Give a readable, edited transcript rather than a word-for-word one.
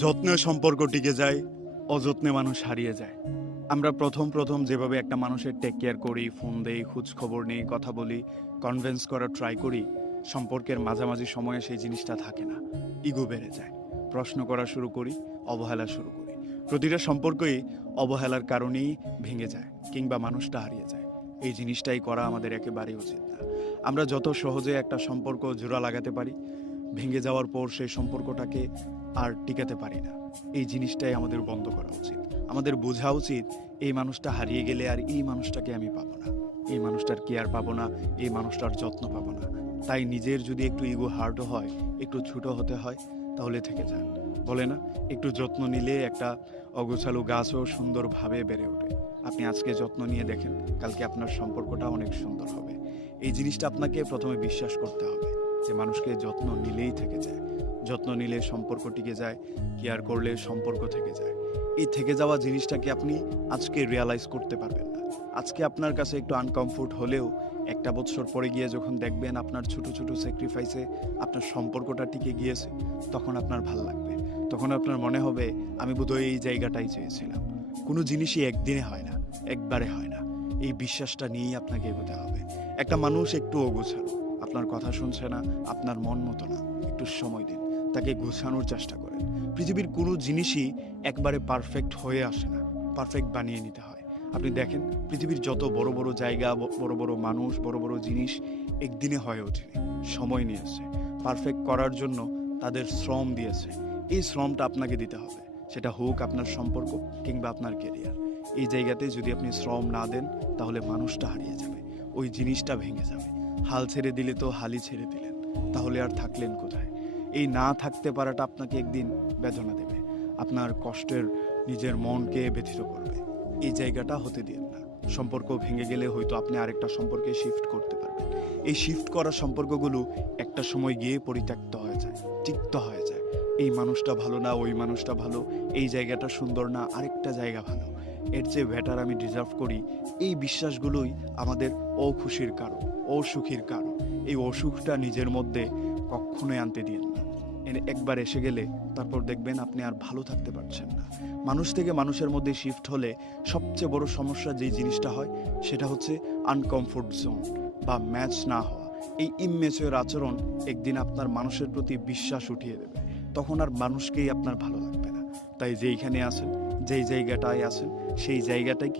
যত্নে সম্পর্ক টিকে যায়, অযত্নে মানুষ হারিয়ে যায়। আমরা প্রথম যেভাবে একটা মানুষের টেক কেয়ার করি, ফোন দেই, খোঁজ খবর নেই, কথা বলি, কনভিন্স করার ট্রাই করি, সম্পর্কের মাঝামাঝি সময়ে সেই জিনিসটা থাকে না। ইগো বেড়ে যায়। প্রশ্ন করা শুরু করি, অবহেলা শুরু করি। প্রতিটা সম্পর্কই অবহেলার কারণেই ভেঙে যায় কিংবা মানুষটা হারিয়ে যায়। এই জিনিসটাই করা আমাদের একেবারেই উচিত না। আমরা যত সহজে একটা সম্পর্ক জোড়া লাগাতে পারি, ভেঙে যাওয়ার পর সেই সম্পর্কটাকে আর টিকাতে পারি না। এই জিনিসটাই আমাদের বন্ধ করা উচিত। আমাদের বোঝা উচিত এই মানুষটা হারিয়ে গেলে আর এই মানুষটাকে আমি পাবো না, এই মানুষটার কেয়ার পাবো না, এই মানুষটার যত্ন পাবো না। তাই নিজের যদি একটু ইগো হার্টও হয়, একটু ছোট হতে হয়, তাহলে থেকে যান। বলে না, একটু যত্ন নিলে একটা অগোছালো গাছও সুন্দরভাবে বেড়ে ওঠে। আপনি আজকে যত্ন নিয়ে দেখেন, কালকে আপনার সম্পর্কটা অনেক সুন্দর হবে। এই জিনিসটা আপনাকে প্রথমে বিশ্বাস করতে হবে যে মানুষকে যত্ন নিলেই থেকে যায়, যত্ন নিলে সম্পর্ক টিকে যায়, কেয়ার করলে সম্পর্ক থেকে যায়। এই থেকে যাওয়া জিনিসটাকে আপনি আজকে রিয়ালাইজ করতে পারবেন না। আজকে আপনার কাছে একটু আনকমফোর্ট হলেও একটা বছর পরে গিয়ে যখন দেখবেন আপনার ছোট ছোট স্যাক্রিফাইসে আপনার সম্পর্কটা টিকে গিয়েছে, তখন আপনার ভাল লাগবে। তখন আপনার মনে হবে আমি বোধহয় এই জায়গাটাই চেয়েছিলাম। কোনো জিনিসই একদিনে হয় না, একবারে হয় না। এই বিশ্বাসটা নিয়েই আপনাকে এগোতে হবে। একটা মানুষ একটু অগোছালো, আপনার কথা শুনছে না, আপনার মন মতো না, একটু সময় দিন, তাকে গোছানোর চেষ্টা করেন। পৃথিবীর কোনো জিনিসই একবারে পারফেক্ট হয়ে আসে না, পারফেক্ট বানিয়ে নিতে হয়। আপনি দেখেন পৃথিবীর যত বড় বড় জায়গা, বড় বড় মানুষ, বড় বড় জিনিস একদিনে হয়ে ওঠেনি, সময় নিয়েছে। পারফেক্ট করার জন্য তাদের শ্রম দিয়েছে। এই শ্রমটা আপনাকে দিতে হবে, সেটা হোক আপনার সম্পর্ক কিংবা আপনার কেরিয়ার। এই জায়গাতে যদি আপনি শ্রম না দেন, তাহলে মানুষটা হারিয়ে যাবে, ওই জিনিসটা ভেঙে যাবে। হাল ছেড়ে দিলে তো হালই ছেড়ে দিলেন, তাহলে আর থাকলেন কোথায়? এই না থাকতে পারাটা আপনাকে একদিন বেদনা দেবে, আপনার কষ্টের নিজের মনকে ব্যথিত করবে। এই জায়গাটা হতে দিন না। সম্পর্ক ভেঙে গেলে হয়তো আপনি আরেকটা সম্পর্কে শিফট করতে পারবেন। এই শিফট করা সম্পর্কগুলো একটা সময় গিয়ে পরিত্যক্ত হয়ে যায়, তিক্ত হয়ে যায়। এই মানুষটা ভালো না, ওই মানুষটা ভালো, এই জায়গাটা সুন্দর না, আরেকটা জায়গা ভালো, এর চেয়ে বেটার আমি ডিজার্ভ করি। এই বিশ্বাসগুলোই আমাদের অখুশির কারণ, অসুখীর কারণ। এই অসুখটা নিজের মধ্যে কখনোই আনতে দিন না। একবার এসে গেলে তারপর দেখবেন আপনি আর ভালো থাকতে পারছেন না। মানুষ থেকে মানুষের মধ্যে শিফট হলে সবচেয়ে বড় সমস্যা যেই জিনিসটা হয়, সেটা হচ্ছে আনকমফোর্ট জোন বা ম্যাচ না হওয়া। এই ইমম্যাচিওর আচরণ একদিন আপনার মানুষের প্রতি বিশ্বাস উঠিয়ে দেবে। তখন আর মানুষকেই আপনার ভালো লাগবে না। তাই যেইখানে আছেন, যেই জায়গাটায় আছেন, সেই জায়গাটাই